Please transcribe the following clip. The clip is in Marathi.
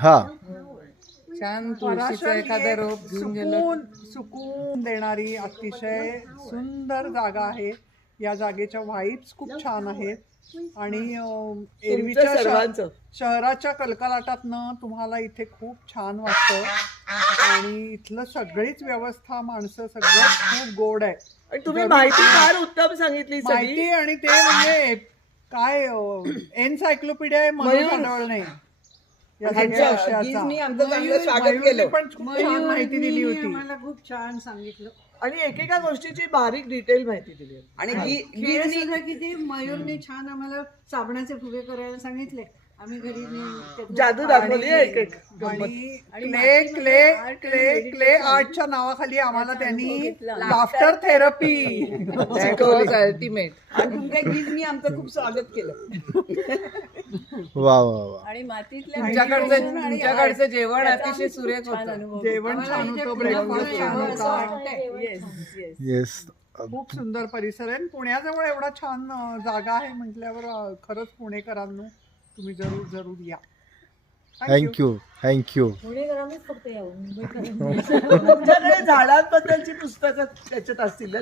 हा छान तुळशीचं एखादं रोप घेऊन गेलं. सुकून देणारी अतिशय सुंदर जागा आहे. या जागेच्या व्हाईब्स खूप छान आहेत आणि एरवीच्या सर्वांचं शहराच्या कलकलाटातनं तुम्हाला इथे खूप छान वाटतं आणि इथलं सगळीच व्यवस्था, माणसं सगळं खूप गोड आहे. आणि तुम्ही माहिती फार उत्तम सांगितली माहिती सगळी. आणि ते म्हणजे काय एन्सायक्लोपीडिया आहे मनोज आढळणे या सगळ्या विषयाचा. गिजनी आमचं चांगलं स्वागत केलं पण खूप छान माहिती दिली होती आम्हाला खूप छान सांगितलं आणि एकेका गोष्टीची बारीक डिटेल माहिती दिली. आणि खेळ सुद्धा किती मयूरने छान आम्हाला साबणाचे फुगे करायला सांगितले. आम्ही घरी जादू दाखवली आहे एक एक. आणि क्ले क्ले क्ले क्ले आर्टच्या नावाखाली आम्हाला त्यांनी लाफ्टर थेरपी अल्टिमेट. आणि तुमच्या गिजनी आमचं खूप स्वागत केलं. वा वा वा. आणि तुमच्याकडचं जेवण अतिशय सुरेख होतं. जेवण छान होतं, ब्रेकफास्ट छान होता, येस खूप सुंदर परिसर आहे. पुण्याजवळ एवढा छान जागा आहे म्हटल्यावर खरंच पुणेकरांनो तुम्ही जरूर जरूर या. Thank you thank you. तुमच्याकडे झाडांबद्दलची पुस्तकं त्याच्यात असतील ना?